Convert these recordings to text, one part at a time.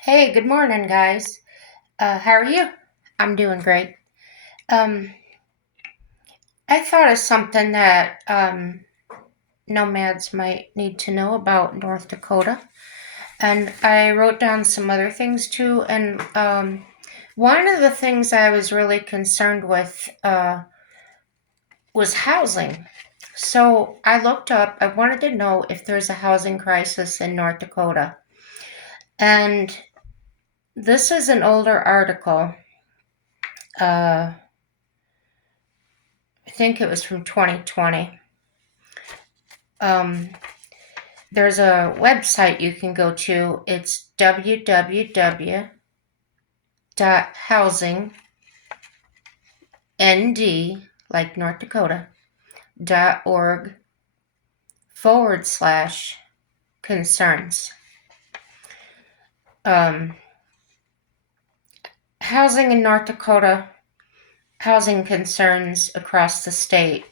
Hey, good morning, guys. How are you? I'm doing great. Um, I thought of something that nomads might need to know about North Dakota, and I wrote down some other things too. And one of the things I was really concerned with was housing. So I looked up, I wanted to know if there's a housing crisis in North Dakota. And this is an older article. I think it was from 2020. Um, there's a website you can go to. It's www.housingnd, like North Dakota, .org /concerns. Um, housing in North Dakota, housing concerns across the state.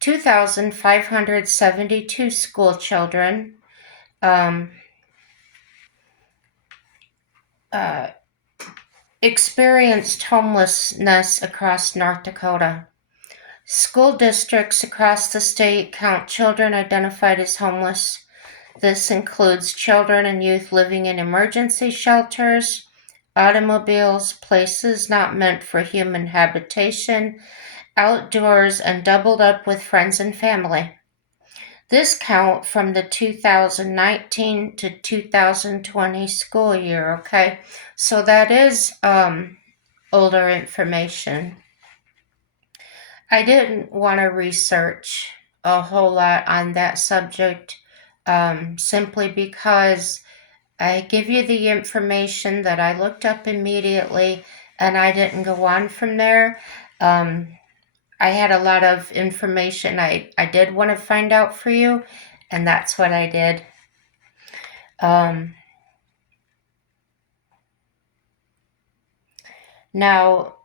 2,572 school children, um, uh, experienced homelessness across North Dakota. School districts across the state count children identified as homeless. This includes children and youth living in emergency shelters, automobiles, places not meant for human habitation, outdoors, and doubled up with friends and family. This count from the 2019 to 2020 school year, okay? So that is older information. I didn't want to research a whole lot on that subject simply because I give you the information that I looked up immediately and I didn't go on from there. Um, I had a lot of information I did want to find out for you, and that's what I did. Um, now,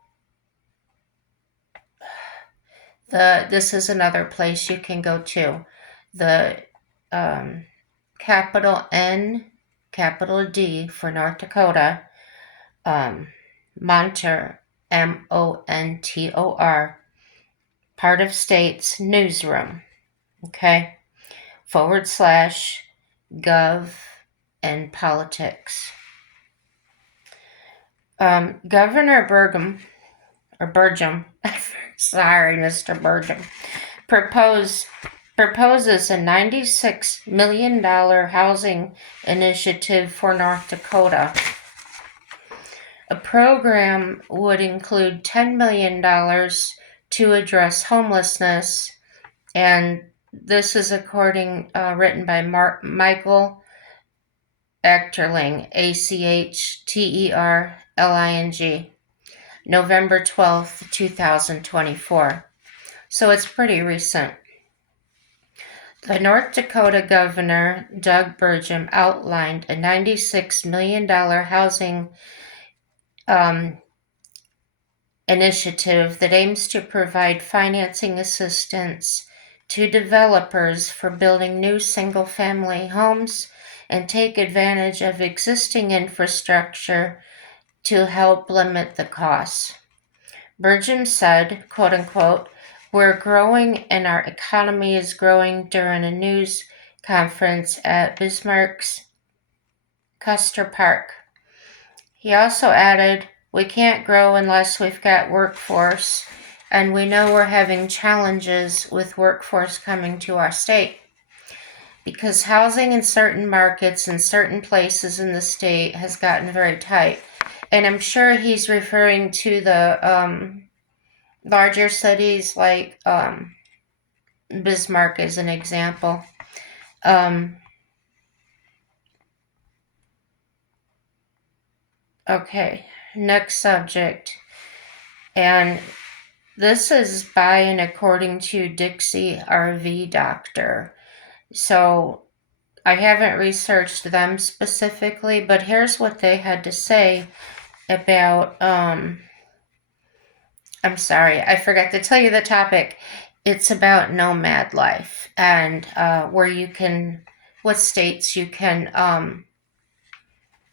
this is another place you can go to. The um, capital N, capital D for North Dakota, Montor, Montor, part of states newsroom, okay, /gov and politics. Governor Burgum, sorry, Mr. Burgum, proposes a $96 million housing initiative for North Dakota. A program would include $10 million to address homelessness, and this is written by Michael Achterling, Achterling, November 12th, 2024. So it's pretty recent. The North Dakota Governor, Doug Burgum, outlined a $96 million housing initiative that aims to provide financing assistance to developers for building new single-family homes and take advantage of existing infrastructure to help limit the costs. Burgum said, quote unquote, "We're growing and our economy is growing," during a news conference at Bismarck's Custer Park. He also added, "We can't grow unless we've got workforce, and we know we're having challenges with workforce coming to our state because housing in certain markets and certain places in the state has gotten very tight." And I'm sure he's referring to the larger cities like Bismarck as an example. Okay, next subject. And this is by and according to Dixie RV Doctor. So I haven't researched them specifically, but here's what they had to say about, I'm sorry, I forgot to tell you the topic. It's about nomad life and what states you can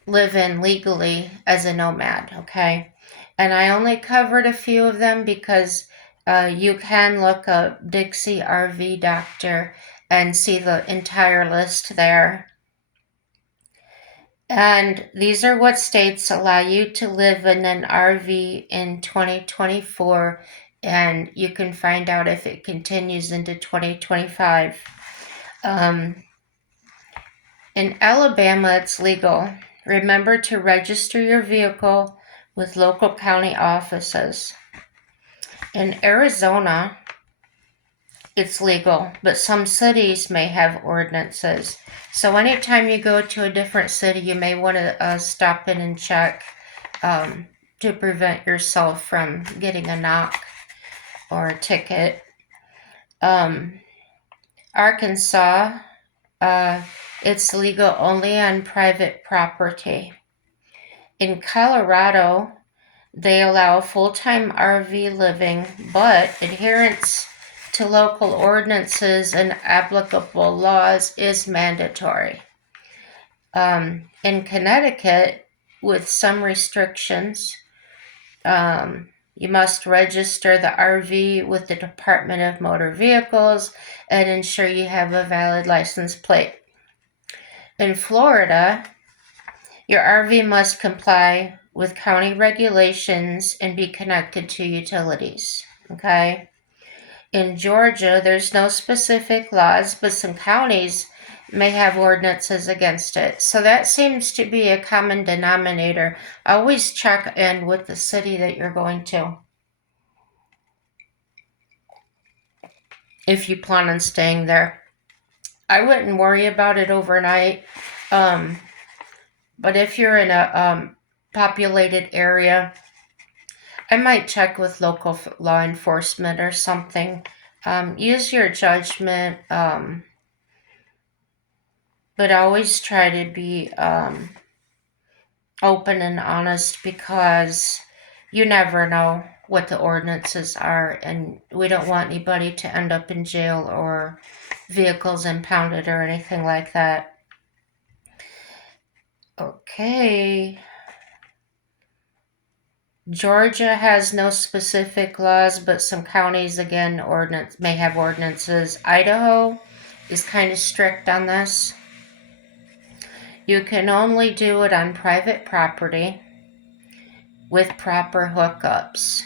live in legally as a nomad, okay? And I only covered a few of them because you can look up Dixie RV Doctor and see the entire list there. And these are what states allow you to live in an RV in 2024, and you can find out if it continues into 2025. In Alabama, it's legal. Remember to register your vehicle with local county offices. In Arizona, it's legal, but some cities may have ordinances. So anytime you go to a different city, you may want to stop in and check to prevent yourself from getting a knock or a ticket. Arkansas, it's legal only on private property. In Colorado, they allow full-time RV living, but adherence to local ordinances and applicable laws is mandatory. In Connecticut, with some restrictions, you must register the RV with the Department of Motor Vehicles and ensure you have a valid license plate. In Florida, your RV must comply with county regulations and be connected to utilities, okay? In Georgia, there's no specific laws, but some counties may have ordinances against it. So that seems to be a common denominator. Always check in with the city that you're going to if you plan on staying there. I wouldn't worry about it overnight, but if you're in a populated area, I might check with local law enforcement or something. Use your judgment, but always try to be open and honest, because you never know what the ordinances are, and we don't want anybody to end up in jail or vehicles impounded or anything like that. Okay. Georgia has no specific laws, but some counties, again, may have ordinances. Idaho is kind of strict on this. You can only do it on private property with proper hookups.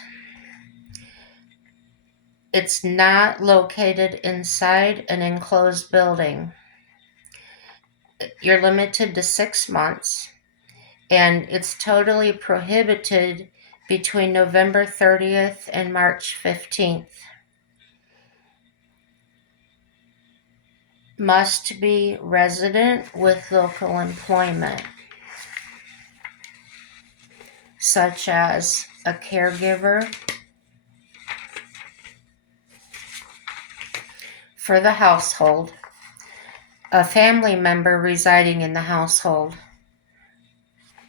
It's not located inside an enclosed building. You're limited to 6 months, and it's totally prohibited between November 30th and March 15th. Must be resident with local employment, such as a caregiver for the household, a family member residing in the household.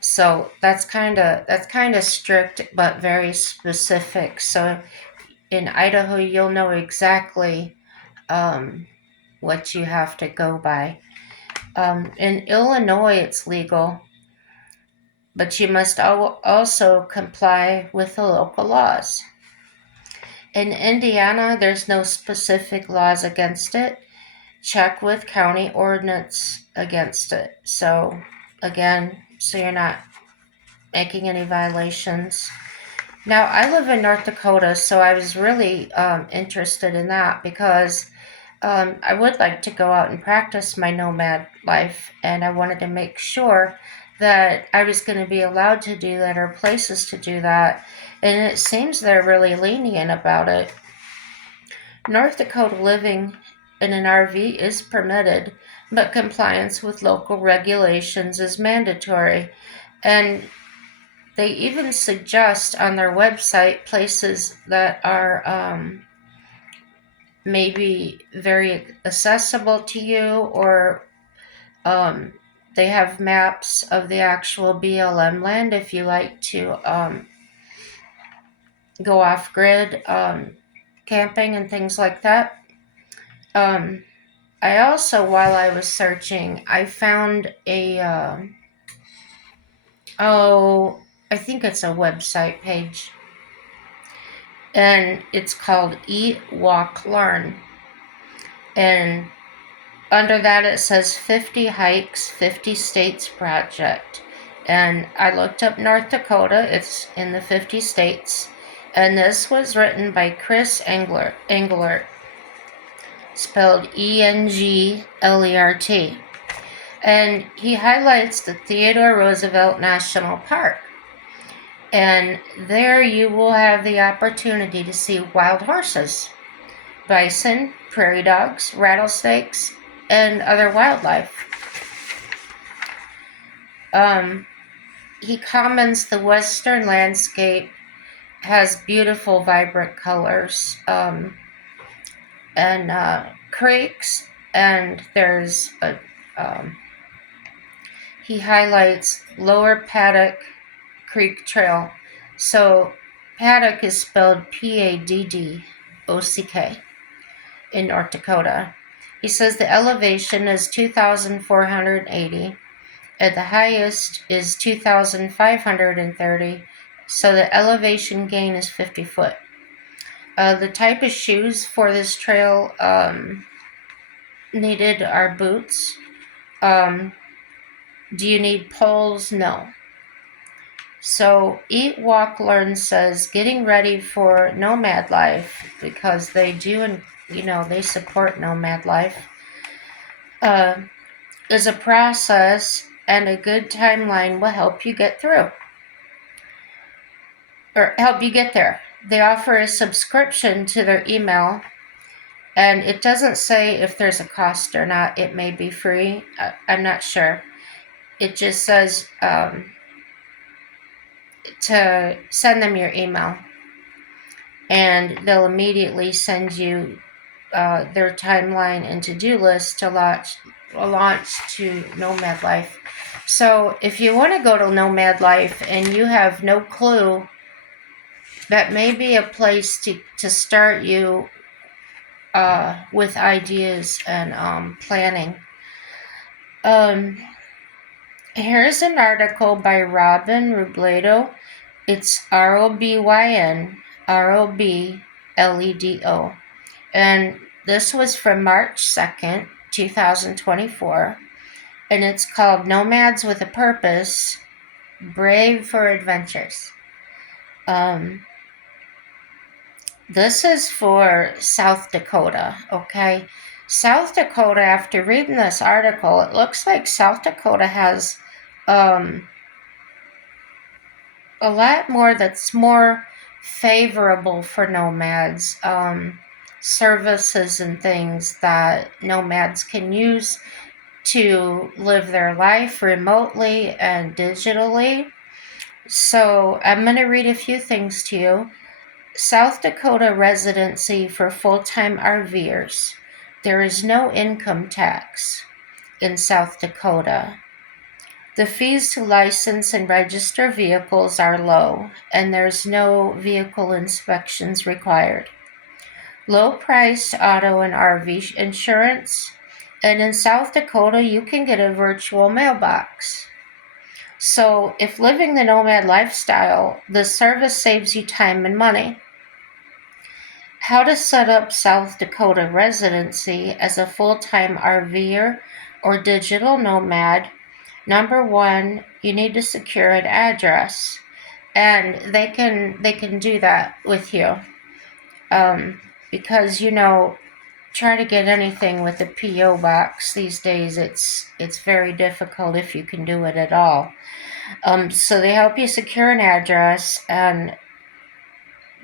So that's kind of strict, but very specific. So in Idaho, you'll know exactly what you have to go by. In Illinois, it's legal, but you must also comply with the local laws. In Indiana, there's no specific laws against it. Check with county ordinance against it. So again, so you're not making any violations. Now, I live in North Dakota, so I was really interested in that because I would like to go out and practice my nomad life, and I wanted to make sure that I was going to be allowed to do that, or places to do that, and it seems they're really lenient about it. North Dakota living in an RV is permitted, but compliance with local regulations is mandatory, and they even suggest on their website places that are maybe very accessible to you, or they have maps of the actual BLM land if you like to go off grid camping and things like that. I also, while I was searching, I found Oh, I think it's a website page. And it's called Eat, Walk, Learn. And under that it says 50 Hikes, 50 States Project. And I looked up North Dakota. It's in the 50 states. And this was written by Chris Englert, spelled Englert. And he highlights the Theodore Roosevelt National Park. And there you will have the opportunity to see wild horses, bison, prairie dogs, rattlesnakes, and other wildlife. He comments the western landscape has beautiful, vibrant colors, and creeks, and there's a. He highlights Lower Paddock Creek Trail. So Paddock is spelled Paddock in North Dakota. He says the elevation is 2,480 and the highest is 2,530. So the elevation gain is 50 foot. The type of shoes for this trail needed are boots. Do you need poles? No. So Eat, Walk, Learn says getting ready for nomad life, because they do, and they support nomad life, is a process, and a good timeline will help you get through, or help you get there. They offer a subscription to their email, and it doesn't say if there's a cost or not. It may be free. I'm not sure. It just says to send them your email, and they'll immediately send you their timeline and to-do list to launch to Nomad Life. So if you want to go to Nomad Life and you have no clue, that may be a place to start you with ideas and planning. Here's an article by Robin Robledo. It's ROBYN, and this was from March 2nd, 2024, and it's called Nomads with a Purpose, Brave for Adventures. This is for South Dakota, okay? South Dakota, after reading this article, it looks like South Dakota has a lot more that's more favorable for nomads, services and things that nomads can use to live their life remotely and digitally. So I'm going to read a few things to you. South Dakota residency for full-time RVers. There is no income tax in South Dakota. The fees to license and register vehicles are low, and there's no vehicle inspections required. Low-priced auto and RV insurance, and in South Dakota you can get a virtual mailbox. So if living the nomad lifestyle, the service saves you time and money. How to set up South Dakota residency as a full-time RVer or digital nomad. Number one, you need to secure an address, and they can do that with you. Because try to get anything with a P.O. box these days, it's very difficult if you can do it at all. So they help you secure an address, and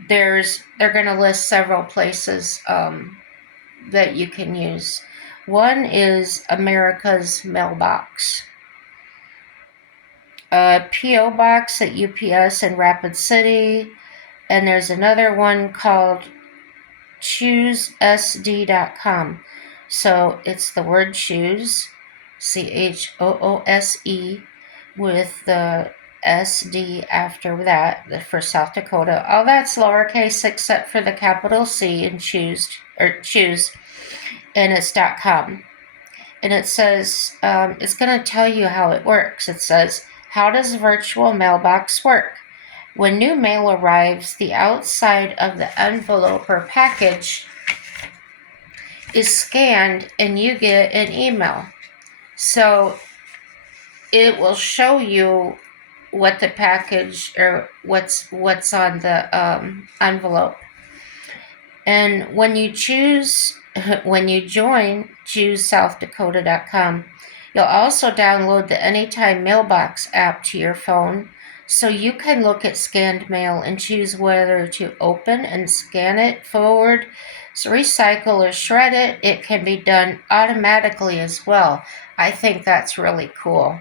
they're going to list several places that you can use. One is America's Mailbox, a P.O. box at UPS in Rapid City, and there's another one called choosesd.com. So it's the word choose, CHOOSE, with the SD after that for South Dakota. All that's lowercase except for the capital C in choose, and it's .com. And it says, it's going to tell you how it works. It says, How does virtual mailbox work? When new mail arrives, the outside of the envelope or package is scanned and you get an email. So it will show you what the package or what's on the envelope. And when you join, choose southdakota.com. You'll also download the Anytime Mailbox app to your phone so you can look at scanned mail and choose whether to open and scan it, forward, so recycle or shred it. It can be done automatically as well. I think that's really cool.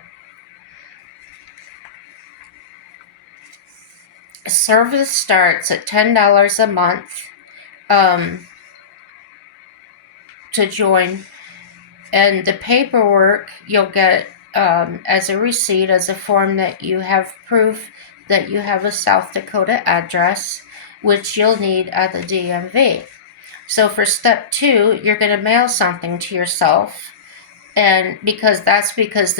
Service starts at $10 a month to join, and the paperwork you'll get as a receipt, as a form that you have proof that you have a South Dakota address, which you'll need at the DMV. So for step 2, you're going to mail something to yourself, and because the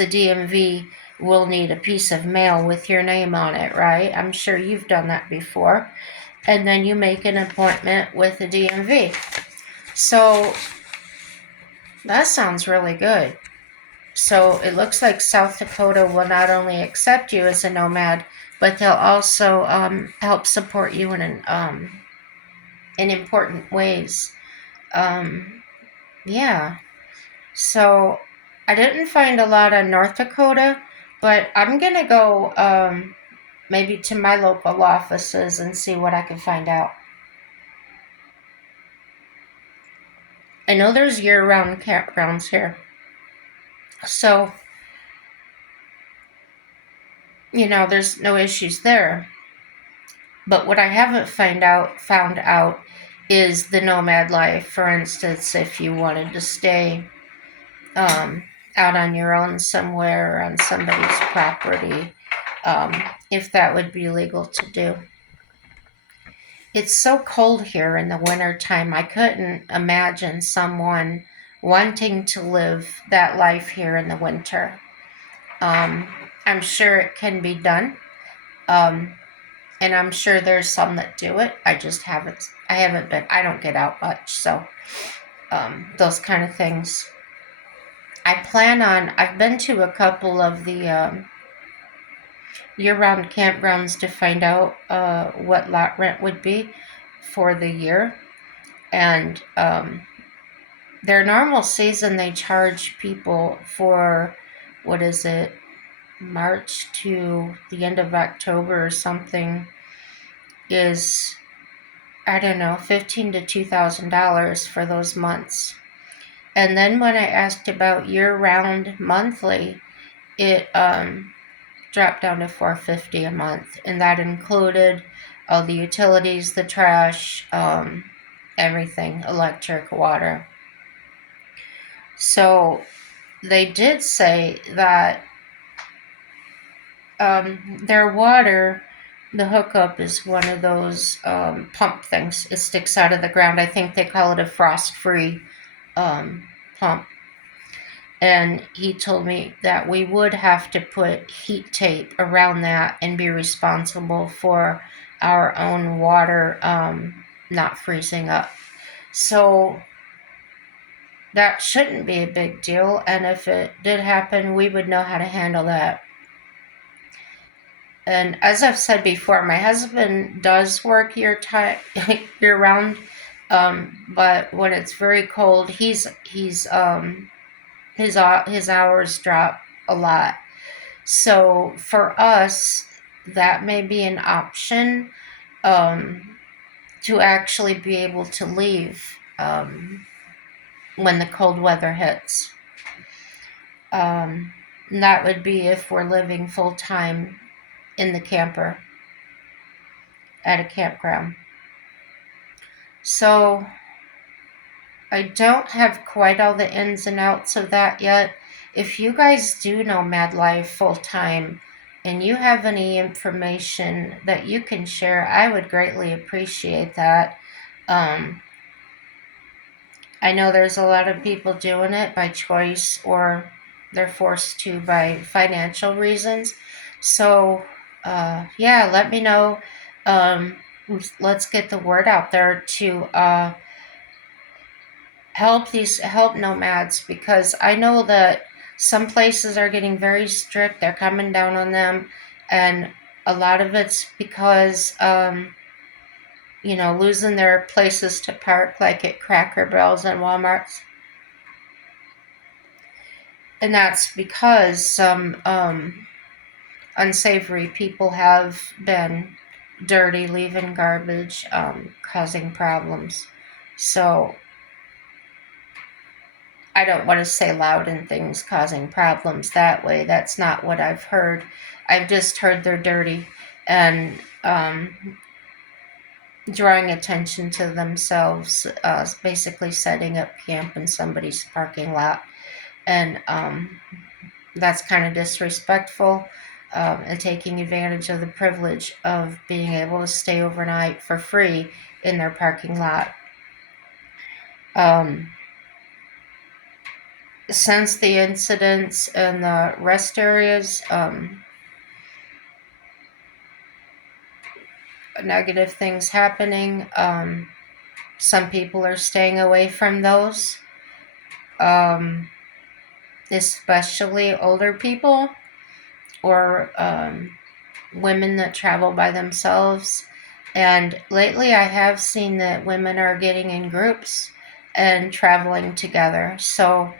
DMV will need a piece of mail with your name on it, right? I'm sure you've done that before. And then you make an appointment with the DMV. So that sounds really good. So it looks like South Dakota will not only accept you as a nomad, but they'll also help support you in important ways. Yeah. So I didn't find a lot on North Dakota, but I'm gonna go maybe to my local offices and see what I can find out. I know there's year-round campgrounds here, so there's no issues there. But what I haven't found out is the nomad life. For instance, if you wanted to stay out on your own somewhere on somebody's property, if that would be legal to do. It's so cold here in the winter time. I couldn't imagine someone wanting to live that life here in the winter. I'm sure it can be done. And I'm sure there's some that do it. I don't get out much, so those kind of things. I've been to a couple of the year-round campgrounds to find out what lot rent would be for the year. And their normal season, they charge people for, what is it, March to the end of October or something, is, I don't know, $1,500 to $2,000 for those months. And then when I asked about year-round monthly, it dropped down to $450 a month, and that included all the utilities, the trash, everything, electric, water. So they did say that their water, the hookup is one of those pump things. It sticks out of the ground. I think they call it a frost-free pump. And he told me that we would have to put heat tape around that and be responsible for our own water not freezing up. So that shouldn't be a big deal. And if it did happen, we would know how to handle that. And as I've said before, my husband does work year round, but when it's very cold, his hours drop a lot. So for us, that may be an option to actually be able to leave when the cold weather hits. And that would be if we're living full-time in the camper at a campground. So I don't have quite all the ins and outs of that yet. If you guys do Nomad Life full-time and you have any information that you can share, I would greatly appreciate that. I know there's a lot of people doing it by choice or they're forced to by financial reasons. So, yeah, let me know. Um, let's get the word out there to help nomads, because I know that some places are getting very strict. They're coming down on them, and a lot of it's because losing their places to park, like at Cracker Barrels and Walmarts, and that's because some unsavory people have been dirty, leaving garbage, causing problems. So I don't want to say loud and things causing problems that way. That's not what I've heard. I've just heard they're dirty and drawing attention to themselves, basically setting up camp in somebody's parking lot. And that's kind of disrespectful, and taking advantage of the privilege of being able to stay overnight for free in their parking lot. Um, since the incidents in the rest areas, negative things happening, some people are staying away from those, um, especially older people or women that travel by themselves. And lately, I have seen that women are getting in groups and traveling together. So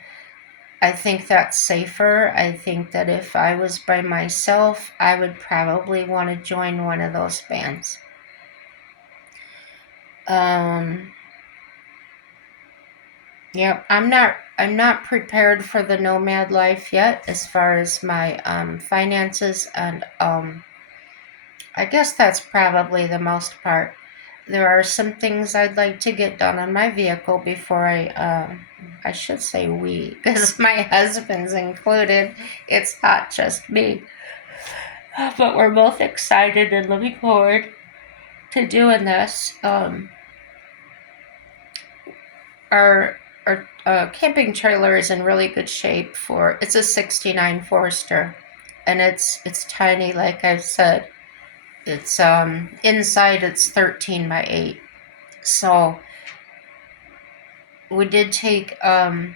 I think that's safer. I think that if I was by myself, I would probably want to join one of those bands. Um, yeah, I'm not prepared for the nomad life yet, as far as my finances, and I guess that's probably the most part. There are some things I'd like to get done on my vehicle before I should say we, because my husband's included. It's not just me. But we're both excited and looking forward to doing this. Our camping trailer is in really good shape. It's a '69 Forester, and it's tiny, like I've said. It's inside it's 13 by 8. So we did take the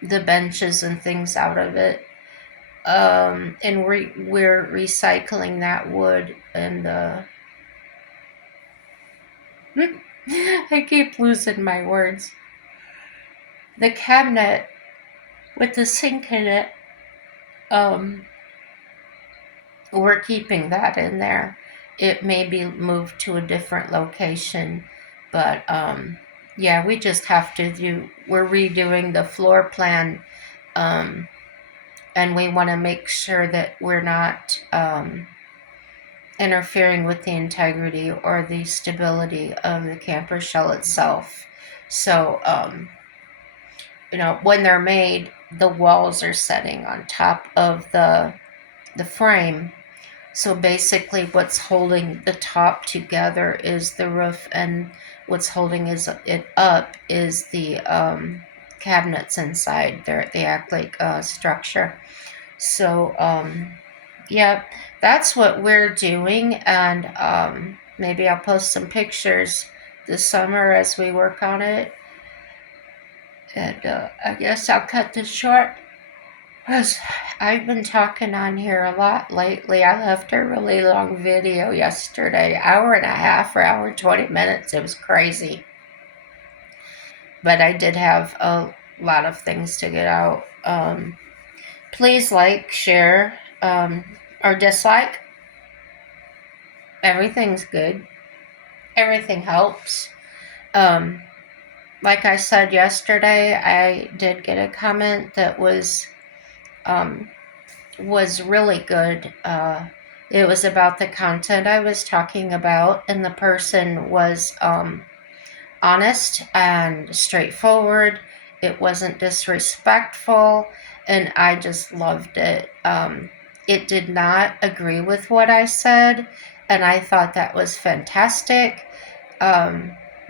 benches and things out of it, and we're recycling that wood. And I keep losing my words. The cabinet with the sink in it, um, we're keeping that in there. It may be moved to a different location, but yeah, we just have to we're redoing the floor plan, um, and we want to make sure that we're not interfering with the integrity or the stability of the camper shell itself. So, when they're made, the walls are setting on top of the frame. So basically, what's holding the top together is the roof, and what's holding it up is the cabinets inside. They act like a structure. So yeah, that's what we're doing, and maybe I'll post some pictures this summer as we work on it. And I guess I'll cut this short, because I've been talking on here a lot lately. I left a really long video yesterday, hour and a half or hour 20 minutes. It was crazy. But I did have a lot of things to get out. Please like, share, or dislike. Everything's good. Everything helps. Um, like I said yesterday, I did get a comment that um, was really good. It was about the content I was talking about, and the person was honest and straightforward. It wasn't disrespectful, and I just loved it. It did not agree with what I said, and I thought that was fantastic.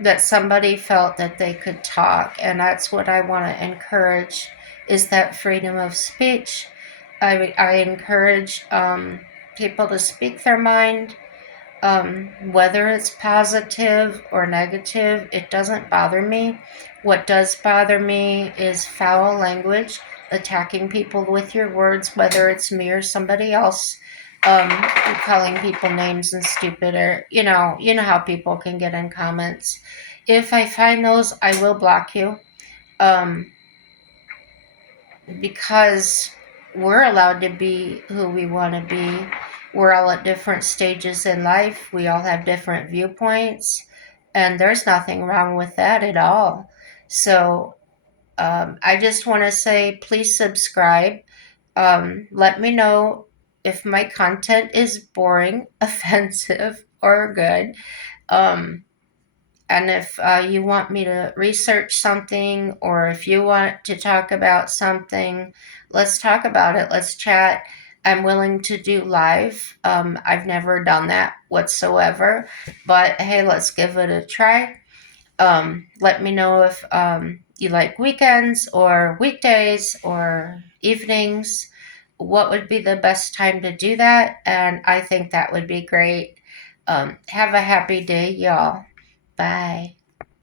That somebody felt that they could talk, and that's what I want to encourage, is that freedom of speech. I encourage people to speak their mind. Whether it's positive or negative, it doesn't bother me. What does bother me is foul language, attacking people with your words, whether it's me or somebody else, calling people names and stupid, or you know how people can get in comments. If I find those, I will block you. Um, because we're allowed to be who we want to be. We're all at different stages in life. We all have different viewpoints, and there's nothing wrong with that at all. So, I just want to say please subscribe. Let me know if my content is boring, offensive, or good. Um, and if you want me to research something, or if you want to talk about something, let's talk about it. Let's chat. I'm willing to do live. I've never done that whatsoever, but hey, let's give it a try. Let me know if you like weekends or weekdays or evenings. What would be the best time to do that? And I think that would be great. Have a happy day, y'all. Bye.